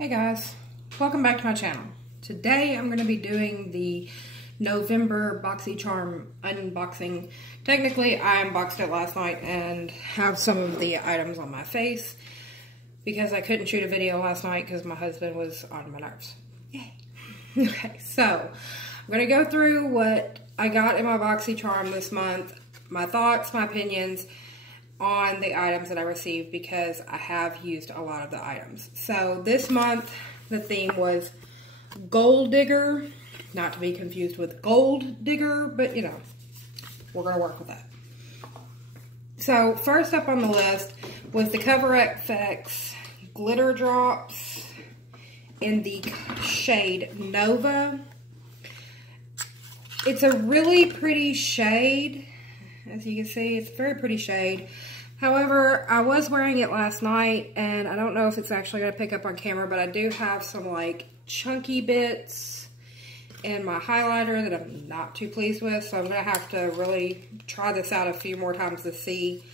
Hey guys, welcome back to my channel. Today I'm going to be doing the November Boxycharm unboxing. Technically I unboxed it last night and have some of the items on my face because I couldn't shoot a video last night because my husband was on my nerves. Yay! Okay, so I'm going to go through what I got in my Boxycharm this month, my thoughts, my opinions on the items that I received because I have used a lot of the items. So this month the theme was Gold Digger, not to be confused with Gold Digger, but you know, we're gonna work with that. So first up on the list was the Cover FX glitter drops in the shade Nova. It's a really pretty shade. As you can see, it's a very pretty shade. However, I was wearing it last night, and I don't know if it's actually going to pick up on camera, but I do have some, like, chunky bits in my highlighter that I'm not too pleased with, so I'm going to have to really try this out a few more times to see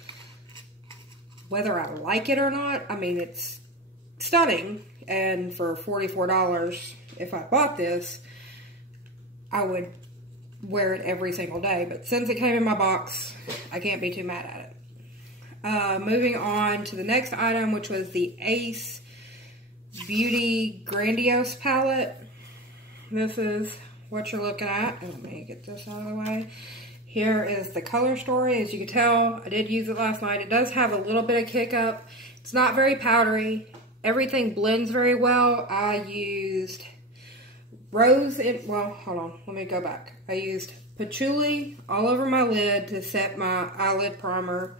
whether I like it or not. I mean, it's stunning, and for $44, if I bought this, I would wear it every single day, but since it came in my box, I can't be too mad at it. Moving on to the next item, which was the Ace Beauty Grandiose palette. This is what you're looking at. Let me get this out of the way. Here is the color story. As you can tell, I did use it last night. It does have a little bit of kick up. It's not very powdery. Everything blends very well. I used rose in, well, hold on, let me go back. I used patchouli all over my lid to set my eyelid primer.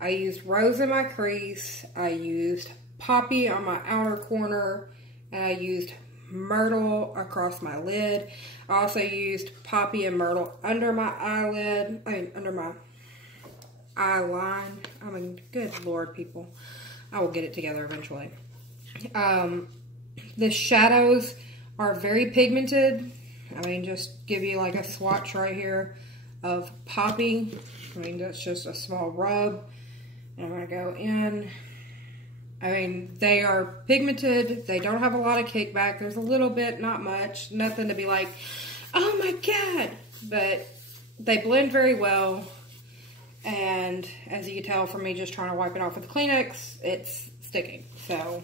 I used rose in my crease. I used poppy on my outer corner. And I used myrtle across my lid. I also used poppy and myrtle under my eyelid, under my eye line. I mean, good Lord, people. I will get it together eventually. The shadows are very pigmented. I mean, just give you like a swatch right here of poppy. I mean, that's just a small rub. And I'm gonna go in. I mean, they are pigmented. They don't have a lot of kickback. There's a little bit, not much. Nothing to be like, oh my God. But they blend very well. And as you can tell from me just trying to wipe it off with the Kleenex, it's sticking. So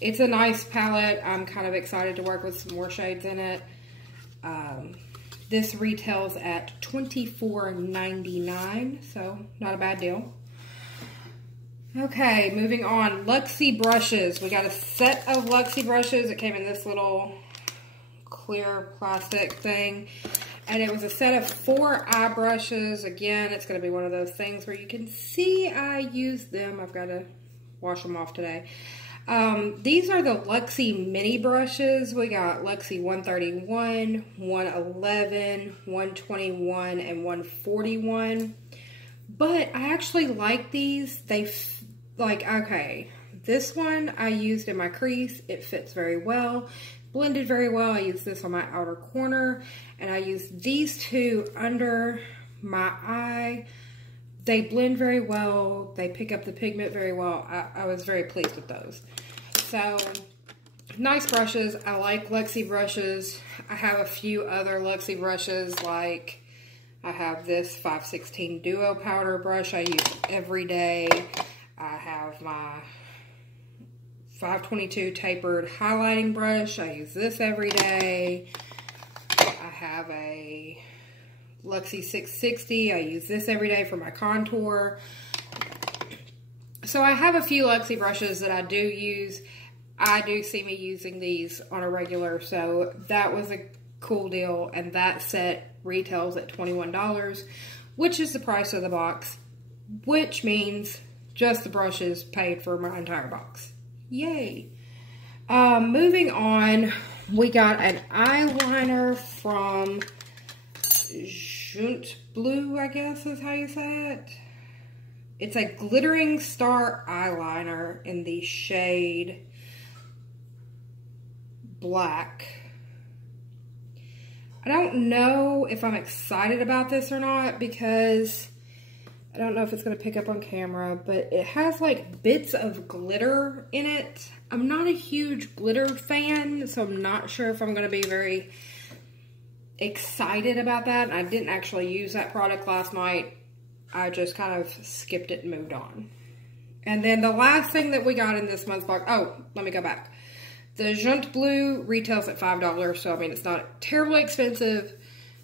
it's a nice palette. I'm kind of excited to work with some more shades in it. This retails at $24.99, so not a bad deal. Okay, moving on. Luxie brushes. We got a set of Luxie brushes. It came in this little clear plastic thing. And it was a set of 4 eye brushes. Again, it's going to be one of those things where you can see I use them. I've got to wash them off today. These are the Luxie mini brushes. We got Luxie 131, 111, 121, and 141. But I actually like these. Okay, this one I used in my crease. It fits very well. Blended very well. I used this on my outer corner. And I used these two under my eye. They blend very well. They pick up the pigment very well. I was very pleased with those. So, nice brushes. I like Luxie brushes. I have a few other Luxie brushes. Like, I have this 516 Duo powder brush I use every day. I have my 522 tapered highlighting brush. I use this every day. I have a Luxie 660. I use this every day for my contour. So I have a few Luxie brushes that I do use. I do see me using these on a regular, so that was a cool deal. And that set retails at $21, which is the price of the box, which means just the brushes paid for my entire box. Yay! Moving on, we got an eyeliner from Junt Blue, I guess is how you say it. It's a glittering star eyeliner in the shade Black. I don't know if I'm excited about this or not because I don't know if it's going to pick up on camera, but it has like bits of glitter in it. I'm not a huge glitter fan, so I'm not sure if I'm going to be very excited about that. I didn't actually use that product last night. I just kind of skipped it and moved on. And then the last thing that we got in this month's box, oh, let me go back. The Junt Blue retails at $5, so I mean, it's not terribly expensive.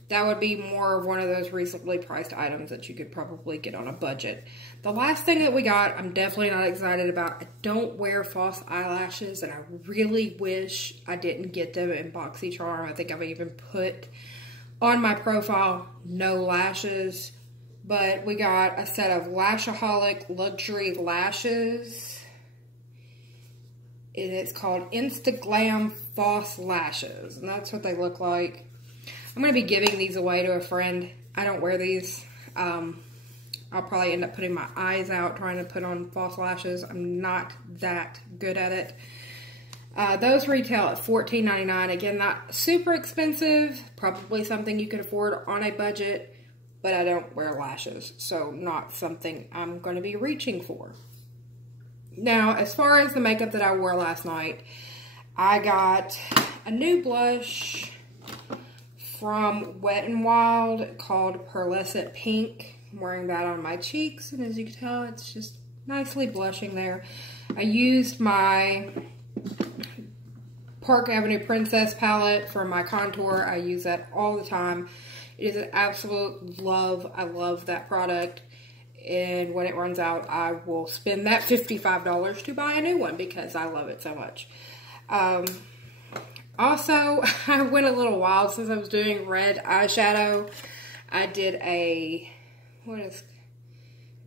That would be more of one of those reasonably priced items that you could probably get on a budget. The last thing that we got, I'm definitely not excited about. I don't wear false eyelashes, and I really wish I didn't get them in Boxycharm. I think I've even put on my profile, no lashes. But we got a set of Lashaholic Luxury Lashes. And it's called Instaglam False Lashes. And that's what they look like. I'm going to be giving these away to a friend. I don't wear these. I'll probably end up putting my eyes out trying to put on false lashes. I'm not that good at it. Those retail at $14.99. Again, not super expensive. Probably something you could afford on a budget. But I don't wear lashes. So not something I'm going to be reaching for. Now, as far as the makeup that I wore last night, I got a new blush from Wet n Wild called Pearlescent Pink. I'm wearing that on my cheeks, and as you can tell, it's just nicely blushing there. I used my Park Avenue Princess palette for my contour. I use that all the time. It is an absolute love. I love that product. And when it runs out, I will spend that $55 to buy a new one because I love it so much. Also, I went a little wild since I was doing red eyeshadow. I did a,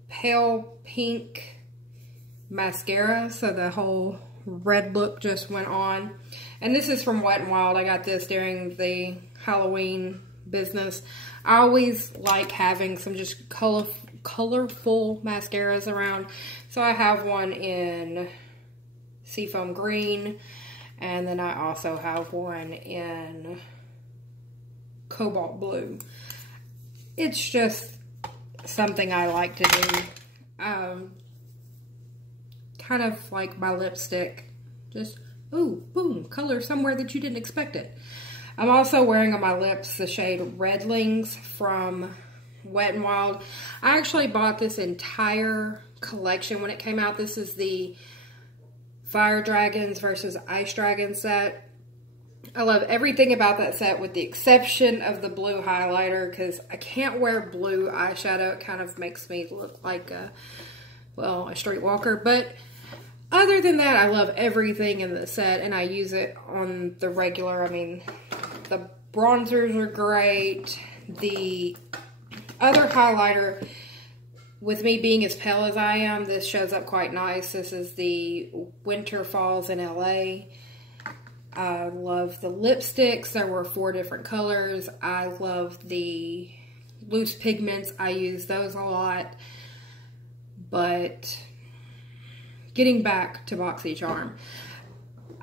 pale pink mascara. So the whole red look just went on. And this is from Wet n Wild. I got this during the Halloween business. I always like having some just colorful mascaras around. So I have one in Seafoam Green, and then I also have one in Cobalt Blue. It's just something I like to do. Kind of like my lipstick. Just, ooh, boom, color somewhere that you didn't expect it. I'm also wearing on my lips the shade Redlings from Wet n Wild. I actually bought this entire collection when it came out. This is the Fire Dragons versus Ice Dragons set. I love everything about that set with the exception of the blue highlighter because I can't wear blue eyeshadow. It kind of makes me look like a streetwalker. But other than that, I love everything in the set and I use it on the regular. I mean, the bronzers are great. The other highlighter, with me being as pale as I am, this shows up quite nice. This is the Winter Falls in LA. I love the lipsticks. There were 4 different colors. I love the loose pigments. I use those a lot. But getting back to Boxycharm,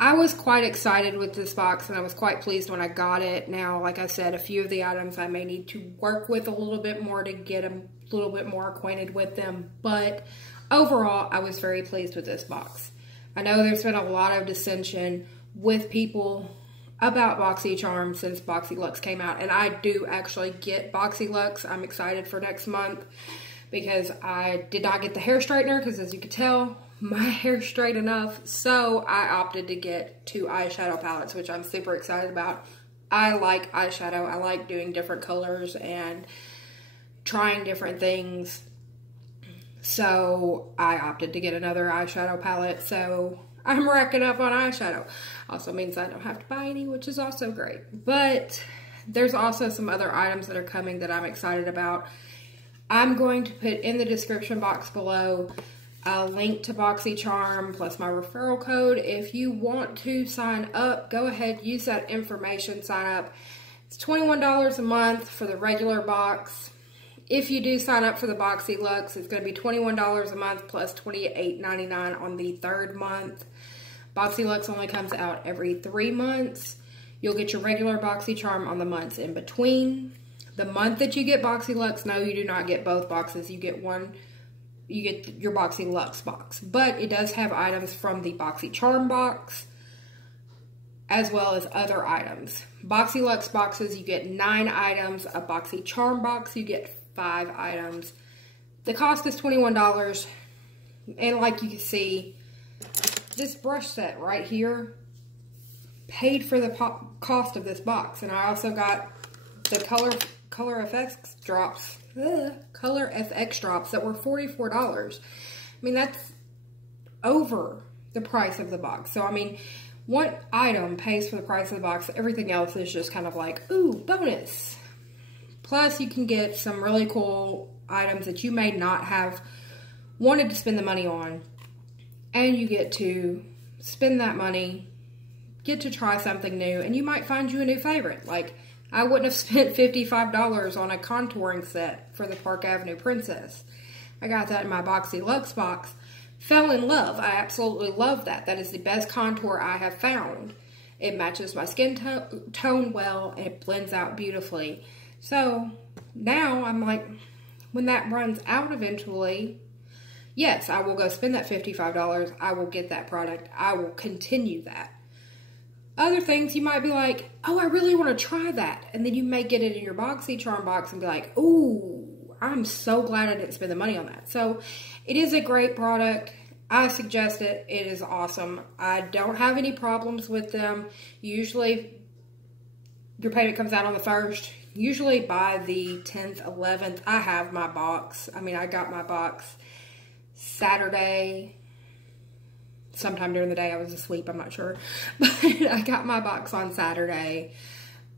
I was quite excited with this box and I was quite pleased when I got it. Now, like I said, a few of the items I may need to work with a little bit more to get a little bit more acquainted with them. But overall, I was very pleased with this box. I know there's been a lot of dissension with people about Boxycharm since BoxyLuxe came out. And I do actually get BoxyLuxe. I'm excited for next month because I did not get the hair straightener because, as you can tell, my hair's straight enough. So I opted to get 2 eyeshadow palettes, which I'm super excited about. I like eyeshadow. I like doing different colors and trying different things. So I opted to get another eyeshadow palette. So I'm racking up on eyeshadow. Also means I don't have to buy any, which is also great. But there's also some other items that are coming that I'm excited about. I'm going to put in the description box below a link to Boxycharm plus my referral code. If you want to sign up, go ahead, use that information, sign up. It's $21 a month for the regular box. If you do sign up for the BoxyLuxe, it's going to be $21 a month plus $28.99 on the 3rd month. BoxyLuxe only comes out every 3 months. You'll get your regular Boxycharm on the months in between. The month that you get BoxyLuxe, no, you do not get both boxes. You get one you get your Boxy Luxe box. But it does have items from the Boxycharm box, as well as other items. Boxy Luxe boxes, you get 9 items. A Boxycharm box, you get 5 items. The cost is $21. And like you can see, this brush set right here paid for the cost of this box. And I also got the Color FX drops. Color FX drops that were $44. I mean, that's over the price of the box. So, I mean, one item pays for the price of the box. Everything else is just kind of like, ooh, bonus. Plus, you can get some really cool items that you may not have wanted to spend the money on. And you get to spend that money, get to try something new, and you might find you a new favorite. Like, I wouldn't have spent $55 on a contouring set for the Park Avenue Princess. I got that in my Boxy Luxe box. Fell in love. I absolutely love that. That is the best contour I have found. It matches my skin tone well, and it blends out beautifully. So, now I'm like, when that runs out eventually, yes, I will go spend that $55. I will get that product. I will continue that. Other things, you might be like, oh, I really want to try that. And then you may get it in your Boxycharm box and be like, ooh, I'm so glad I didn't spend the money on that. So, it is a great product. I suggest it. It is awesome. I don't have any problems with them. Usually, your payment comes out on the 1st. Usually by the 10th, 11th, I have my box. I mean, I got my box Saturday. Sometime during the day. I was asleep, I'm not sure. But I got my box on Saturday.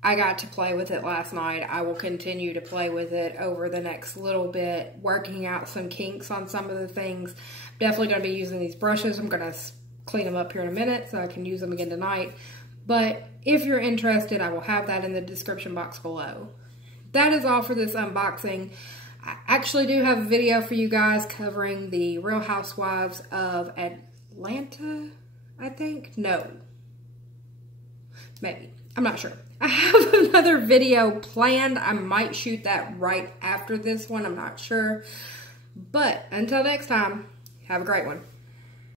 I got to play with it last night. I will continue to play with it over the next little bit, working out some kinks on some of the things. Definitely going to be using these brushes. I'm going to clean them up here in a minute so I can use them again tonight. But if you're interested, I will have that in the description box below. That is all for this unboxing. I actually do have a video for you guys covering the Real Housewives of Atlanta, I think. No. Maybe. I'm not sure. I have another video planned. I might shoot that right after this one. I'm not sure. But until next time, have a great one.